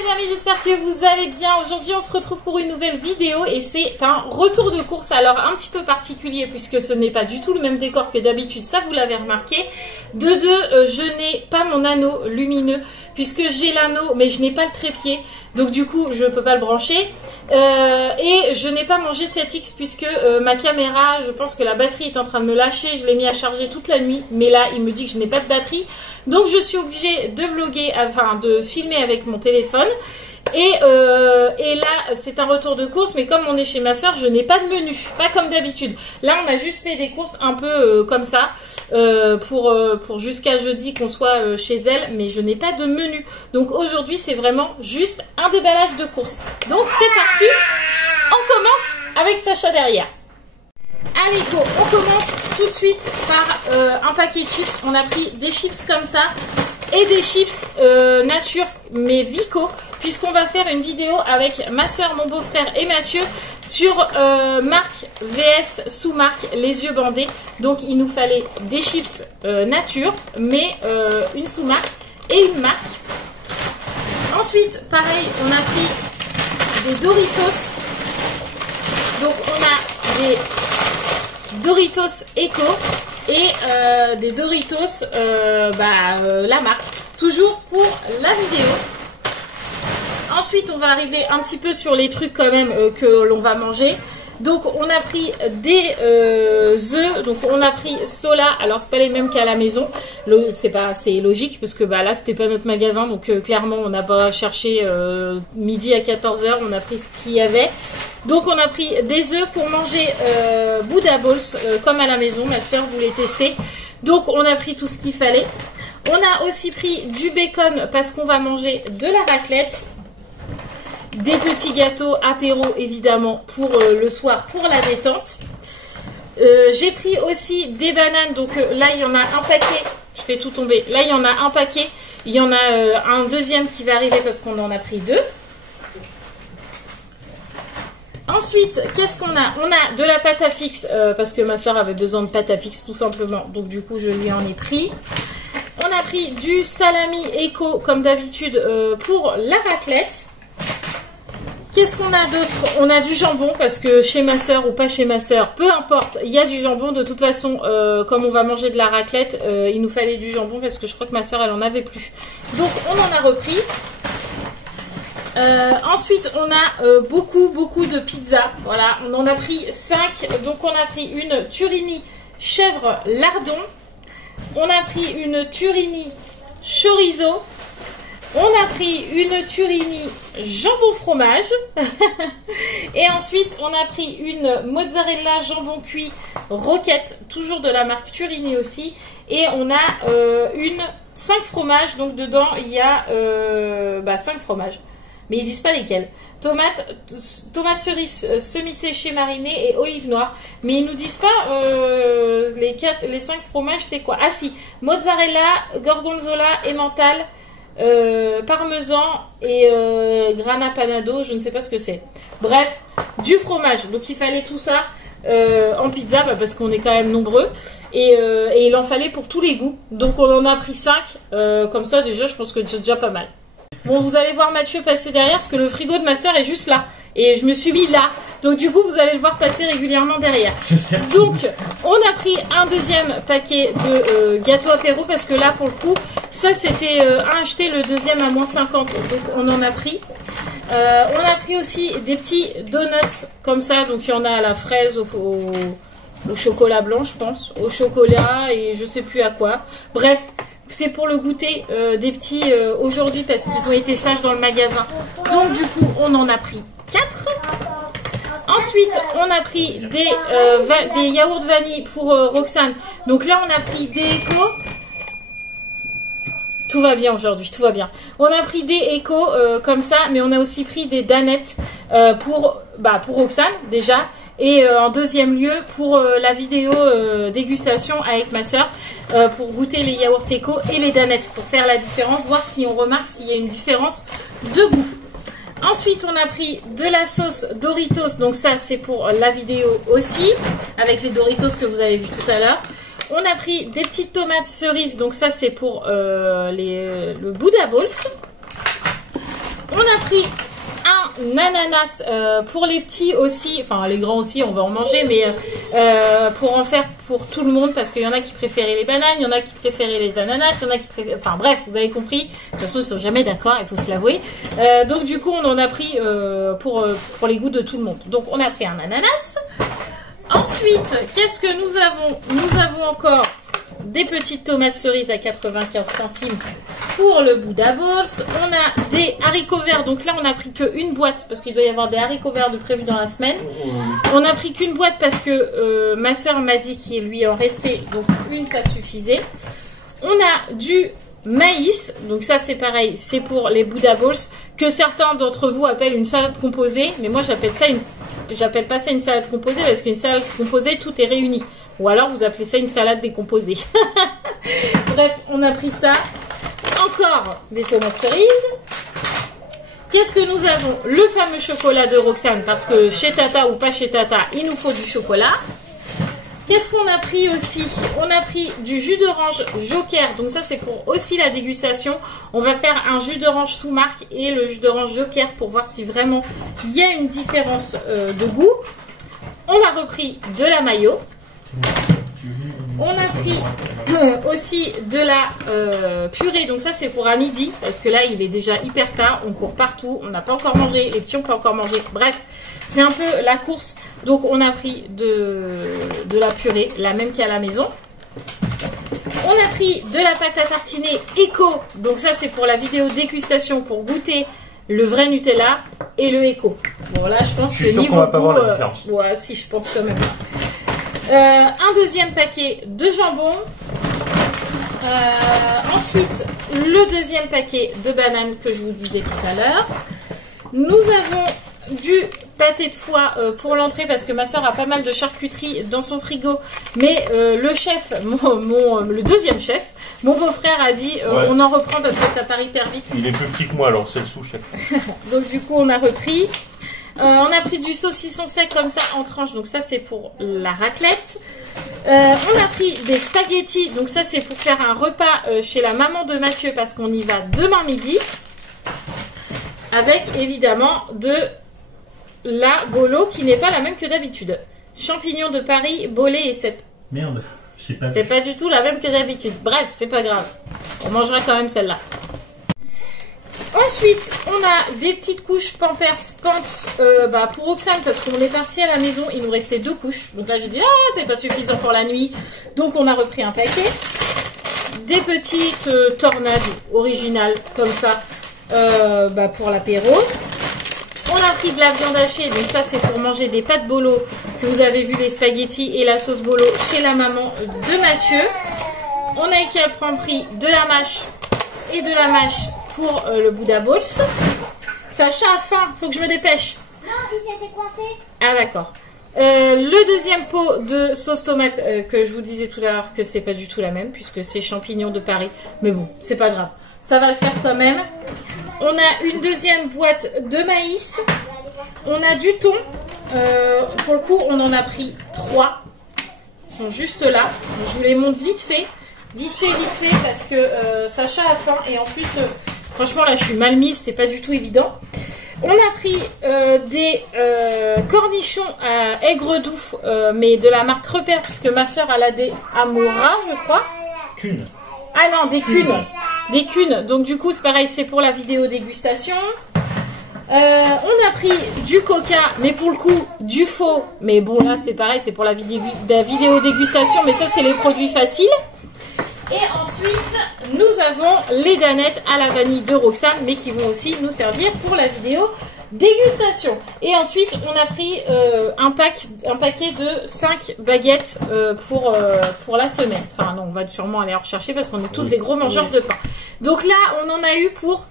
les amis, j'espère que vous allez bien. Aujourd'hui on se retrouve pour une nouvelle vidéo et c'est un retour de course. Alors un petit peu particulier puisque ce n'est pas du tout le même décor que d'habitude, ça vous l'avez remarqué. De deux, je n'ai pas mon anneau lumineux puisque j'ai l'anneau mais je n'ai pas le trépied. Donc du coup je ne peux pas le brancher. Et je n'ai pas mon G7X puisque ma caméra, je pense que la batterie est en train de me lâcher. Je l'ai mis à charger toute la nuit, mais là il me dit que je n'ai pas de batterie. Donc je suis obligée de vlogger, enfin de filmer avec mon téléphone. Et là c'est un retour de course, mais comme on est chez ma soeur, je n'ai pas de menu, pas comme d'habitude. Là on a juste fait des courses un peu comme ça pour jusqu'à jeudi qu'on soit chez elle, mais je n'ai pas de menu. Donc aujourd'hui c'est vraiment juste un déballage de course. Donc c'est parti, on commence avec Sacha derrière. Allez go, on commence tout de suite par un paquet de chips. On a pris des chips comme ça et des chips nature mais Vico, puisqu'on va faire une vidéo avec ma soeur, mon beau-frère et Mathieu sur marque vs sous-marque les yeux bandés. Donc il nous fallait des chips nature mais une sous-marque et une marque. Ensuite pareil, on a pris des Doritos. Donc on a des Doritos Eco et des Doritos la marque, toujours pour la vidéo. Ensuite on va arriver un petit peu sur les trucs quand même que l'on va manger. Donc on a pris des œufs, donc on a pris Sola, alors c'est pas les mêmes qu'à la maison, c'est logique parce que là c'était pas notre magasin, donc clairement on n'a pas cherché midi à 14 h, on a pris ce qu'il y avait. Donc on a pris des œufs pour manger Buddha Balls comme à la maison, ma soeur voulait tester, donc on a pris tout ce qu'il fallait. On a aussi pris du bacon parce qu'on va manger de la raclette. Des petits gâteaux apéro évidemment pour le soir, pour la détente. J'ai pris aussi des bananes, donc là il y en a un paquet, je fais tout tomber, là il y en a un paquet, il y en a un deuxième qui va arriver parce qu'on en a pris deux. Ensuite, qu'est-ce qu'on a? On a de la pâte à fixe, parce que ma soeur avait besoin de pâte à fixe tout simplement, donc du coup je lui en ai pris. On a pris du salami Eco comme d'habitude pour la raclette. Qu'est-ce qu'on a d'autre? On a du jambon parce que chez ma soeur ou pas chez ma soeur, peu importe, il y a du jambon. De toute façon, comme on va manger de la raclette, il nous fallait du jambon parce que je crois que ma soeur elle en avait plus. Donc on en a repris. Ensuite on a beaucoup de pizza. Voilà, on en a pris 5. Donc on a pris une Turini chèvre lardon. On a pris une Turini chorizo. On a pris une Turini jambon fromage. Et ensuite, on a pris une mozzarella jambon cuit roquette, toujours de la marque Turini aussi. Et on a 5 fromages. Donc dedans, il y a 5 fromages. Mais ils disent pas lesquels. Tomates cerises semi-séchées marinées et olive noire. Mais ils nous disent pas les 5 fromages, c'est quoi? Ah si, mozzarella, gorgonzola, emmental, parmesan et grana panado, je ne sais pas ce que c'est. Bref, du fromage. Donc il fallait tout ça en pizza parce qu'on est quand même nombreux. Et il en fallait pour tous les goûts. Donc on en a pris 5. Comme ça déjà, je pense que c'est déjà pas mal. Bon, vous allez voir Mathieu passer derrière parce que le frigo de ma soeur est juste là. Et je me suis mis là. Donc du coup, vous allez le voir passer régulièrement derrière. Donc, on a pris un deuxième paquet de gâteaux apéro parce que là, pour le coup, ça c'était à acheter, le deuxième à moins 50. Donc on en a pris. On a pris aussi des petits donuts comme ça. Donc il y en a à la fraise, au chocolat blanc, je pense. Au chocolat et je sais plus à quoi. Bref. C'est pour le goûter des petits aujourd'hui parce qu'ils ont été sages dans le magasin. Donc du coup, on en a pris 4. Ensuite, on a pris des yaourts vanille pour Roxane. Donc là, on a pris des Eco. Tout va bien aujourd'hui, tout va bien. On a pris des Eco comme ça, mais on a aussi pris des danettes pour Roxane déjà. Et en deuxième lieu, pour la vidéo dégustation avec ma soeur, pour goûter les yaourts Eco et les danettes, pour faire la différence, voir si on remarque s'il y a une différence de goût. Ensuite, on a pris de la sauce Doritos, donc ça c'est pour la vidéo aussi, avec les Doritos que vous avez vu tout à l'heure. On a pris des petites tomates cerises, donc ça c'est pour le Buddha Balls. On a pris un ananas pour les petits aussi, enfin les grands aussi, on va en manger, mais pour en faire pour tout le monde, parce qu'il y en a qui préféraient les bananes, il y en a qui préféraient les ananas, il y en a qui préféraient... Enfin bref, vous avez compris. De toute façon, ils sont jamais d'accord, il faut se l'avouer. Donc du coup, on en a pris pour les goûts de tout le monde. Donc on a pris un ananas. Ensuite, qu'est-ce que nous avons? Nous avons encore des petites tomates cerises à 95 centimes pour le Buddha Balls. On a des haricots verts. Donc là, on a pris qu'une boîte parce qu'il doit y avoir des haricots verts de prévu dans la semaine. On a pris qu'une boîte parce que ma soeur m'a dit qu'il lui en restait. Donc une, ça suffisait. On a du maïs. Donc ça, c'est pareil. C'est pour les Buddha Balls que certains d'entre vous appellent une salade composée. Mais moi, j'appelle pas ça une salade composée parce qu'une salade composée, tout est réuni. Ou alors vous appelez ça une salade décomposée. Bref, on a pris ça. Encore des tomates cerises. Qu'est-ce que nous avons? Le fameux chocolat de Roxane. Parce que chez Tata ou pas chez Tata, il nous faut du chocolat. Qu'est-ce qu'on a pris aussi? On a pris du jus d'orange Joker. Donc ça, c'est pour aussi la dégustation. On va faire un jus d'orange sous marque et le jus d'orange Joker pour voir si vraiment il y a une différence de goût. On a repris de la mayo. On a pris aussi de la purée, donc ça c'est pour à midi, parce que là il est déjà hyper tard, on court partout, on n'a pas encore mangé, les petits ont pas encore mangé, bref, c'est un peu la course, donc on a pris de la purée, la même qu'à la maison. On a pris de la pâte à tartiner Eco, donc ça c'est pour la vidéo dégustation, pour goûter le vrai Nutella et le Eco. Bon là je pense que niveau va pas voir la différence. Ouais, si, je pense quand même. Un deuxième paquet de jambon. Ensuite, le deuxième paquet de bananes que je vous disais tout à l'heure. Nous avons du pâté de foie pour l'entrée parce que ma soeur a pas mal de charcuterie dans son frigo. Mais le chef, le deuxième chef, mon beau-frère a dit on en reprend parce que ça part hyper vite. Il est plus petit que moi alors c'est le sous-chef. Donc du coup on a repris. On a pris du saucisson sec comme ça en tranches, donc ça c'est pour la raclette. On a pris des spaghettis, donc ça c'est pour faire un repas chez la maman de Mathieu parce qu'on y va demain midi. Avec évidemment de la bolo qui n'est pas la même que d'habitude. Champignons de Paris, bolé et cèpe. Merde, je sais pas. C'est pas du tout la même que d'habitude. Bref, c'est pas grave. On mangera quand même celle-là. Ensuite, on a des petites couches Pampers Pant pour Roxane parce qu'on est parti à la maison, il nous restait 2 couches. Donc là, j'ai dit, ah, c'est pas suffisant pour la nuit. Donc, on a repris un paquet. Des petites tornades originales comme ça pour l'apéro. On a pris de la viande hachée, donc ça, c'est pour manger des pâtes bolo que vous avez vu, les spaghettis et la sauce bolo chez la maman de Mathieu. On a également pris de la mâche et de la mâche pour le Buddha Balls. Sacha a faim, faut que je me dépêche. Non, il s'était coincé. Ah d'accord. Le deuxième pot de sauce tomate que je vous disais tout à l'heure que c'est pas du tout la même puisque c'est champignons de Paris. Mais bon, c'est pas grave. Ça va le faire quand même. On a une deuxième boîte de maïs. On a du thon. Pour le coup, on en a pris 3. Ils sont juste là. Je vous les montre vite fait. Vite fait, parce que Sacha a faim. Et en plus, franchement, là, je suis mal mise. C'est pas du tout évident. On a pris des cornichons à aigre doux, mais de la marque Repère, puisque ma soeur, elle a des Amora, je crois. Cunes. Ah non, des cunes. Des cunes. Donc, du coup, c'est pareil, c'est pour la vidéo dégustation. On a pris du coca, mais pour le coup, du faux. Mais bon, là, c'est pareil, c'est pour la vidéo dégustation, mais ça, c'est les produits faciles. Et ensuite, nous avons les danettes à la vanille de Roxane, mais qui vont aussi nous servir pour la vidéo dégustation. Et ensuite, on a pris un paquet de 5 baguettes pour la semaine. Enfin, non, on va sûrement aller en rechercher parce qu'on est tous des gros mangeurs de pain. Donc là, on en a eu pour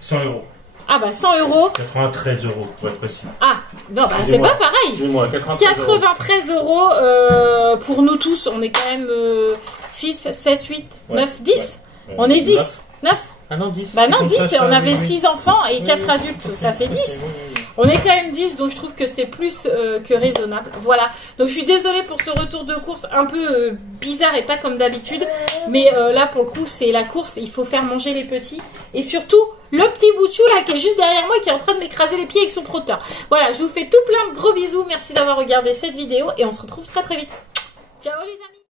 100 €. Ah bah 100 €. 93 € pour être précis. Ah, non, bah c'est pas pareil. Excusez-moi, 93 € pour nous tous. On est quand même 6, 7, 8, 9, 10. Ouais. On est 10. 9. Ah non, 10. Bah non, 10. On avait 6 enfants et 4 adultes. Ça fait 10. On est quand même 10, donc je trouve que c'est plus que raisonnable. Voilà, donc je suis désolée pour ce retour de course un peu bizarre et pas comme d'habitude. Mais là, pour le coup, c'est la course, il faut faire manger les petits. Et surtout, le petit Bouchou là qui est juste derrière moi qui est en train de m'écraser les pieds avec son trotteur. Voilà, je vous fais tout plein de gros bisous. Merci d'avoir regardé cette vidéo et on se retrouve très très vite. Ciao les amis!